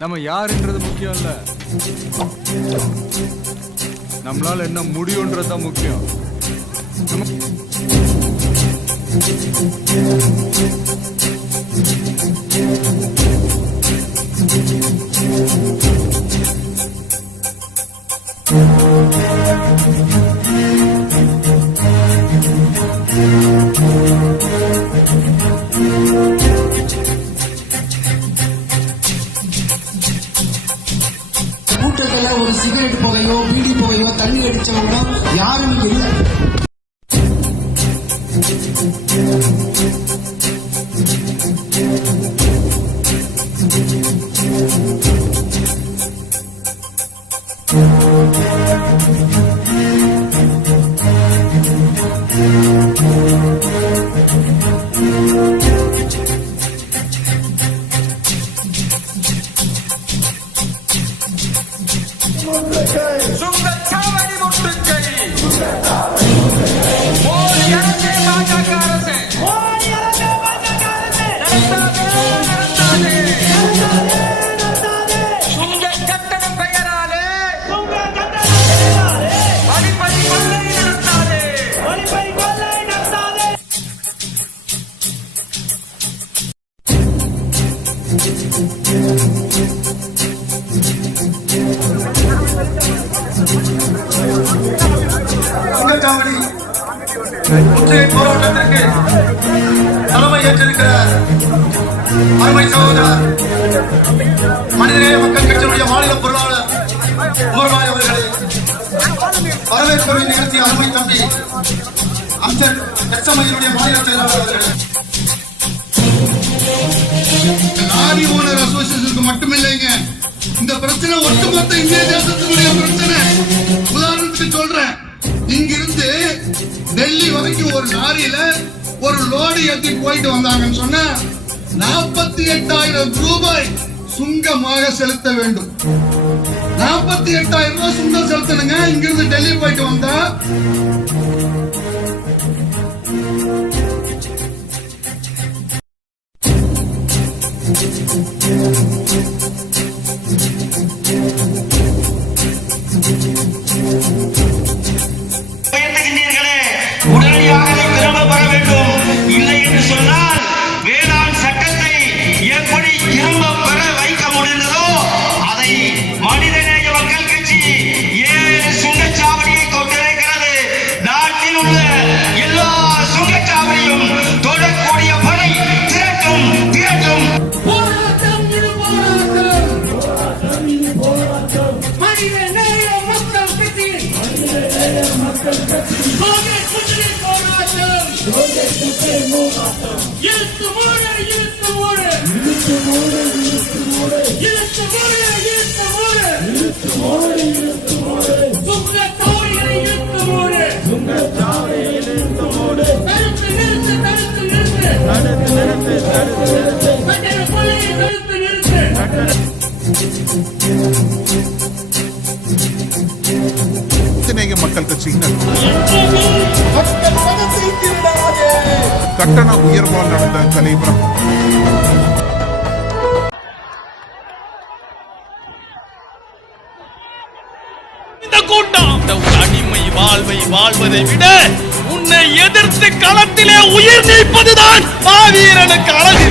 நம்ம யாருன்றது முக்கியம் இல்ல, நம்மளால என்ன முடியும்ன்றதுதான் முக்கியம். கூட்டத்துல ஒரு சிகரெட் புகையோ பீடி புகையோ தண்ணி அடிச்சவங்க யாரும் இல்லை. சுங்கச்சாவடி முட்டுக்கை மோடி அரசே பாஜக அரசே சுங்க கட்டண பெயராலே வழிபறி கொள்ளை நடத்தாதே. சுங்கச்சாவடி முற்றுகை போராட்டத்திற்கு தலைமை ஏற்றிருக்கிற அருமை சகோதரர் மனிதநேய மக்கள் கட்சியினுடைய மாநில பொருளாளர் உமர்பாய் அவர்களே, வரவேற்புரை நிகழ்த்திய அருமை தம்பி அமைச்சர் எச்சமையினுடைய மாநில செயலாளர் அவர்களே, லாரி ஓனர் அசோசியேஷனுக்கு மட்டுமில்லைங்க, இந்த பிரச்சனை ஒட்டுமொத்த இந்திய தேசத்தினுடைய பிரச்சனை. உதாரணத்துக்கு சொல்றேன், இங்கிருந்து டெல்லி வரைக்கும் ஒரு லாரியில ஒரு லோடு ஏற்றி போயிட்டு வந்தாங்கன்னு சொன்ன 48,000 ரூபாய் சுங்கமாக செலுத்த வேண்டும். 48,000 ரூபாய் சுங்கம் செலுத்தணுங்க. இங்கிருந்து டெல்லி போயிட்டு வந்தா உடனடியாக திரும்ப பெற வேண்டும். இல்லை என்று சொன்னால் வேளாண் சட்டத்தை எப்படி திரும்ப பெற வைக்க முடிந்ததோ அதை மனிதநேய மக்கள் கட்சி 7 சுங்கச்சாவடியை தொட்டிருக்கிறது. நாட்டில் உள்ள எல்லா சுங்கச்சாவடியும் தொடக்கூடிய பணி திரட்டும் திரட்டும். மனிதநேய மக்கள் கட்சி மக்கள் கட்சியினர் கட்டண உயர்வால் நடந்த கலைபுரம் இந்த கூட்டம் அடிமை வாழ்வை வாழ்வதை விட உன்னை எதிர்த்து களத்திலே உயிர் நீப்பதுதான் மாவீரனுக்கு அழகு.